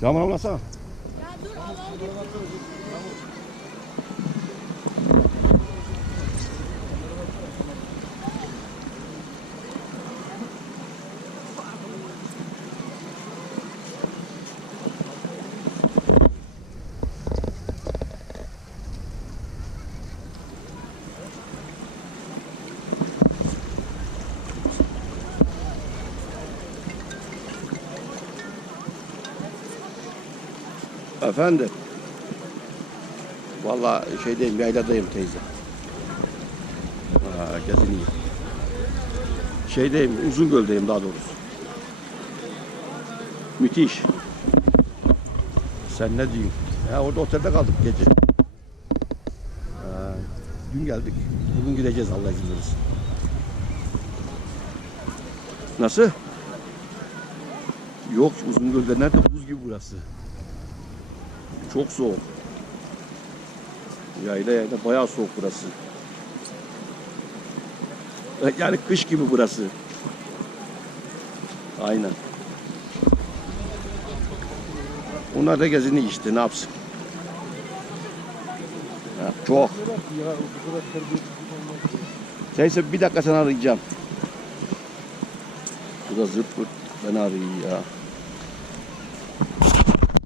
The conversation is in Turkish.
Camını almasana. Ya dur al Efendim. Vallahi şeydeyim, yayladayım teyze. Ha, gezineyim. Şeydeyim, Uzungöl'deyim daha doğrusu. Müthiş. Sen ne diyorsun? Ya orada otelde kaldık gece. Dün geldik. Bugün gideceğiz Allah izin verirse. Nasıl? Yok Uzungöl'de nerede? Buz gibi burası. Çok soğuk. Yayla yayla bayağı soğuk burası. Yani kış gibi burası. Aynen. Onlar da gezini işte ne yapsın. Ha, çok. Neyse bir dakika sana arayacağım. Bu da zırt pırt beni arıyor ya.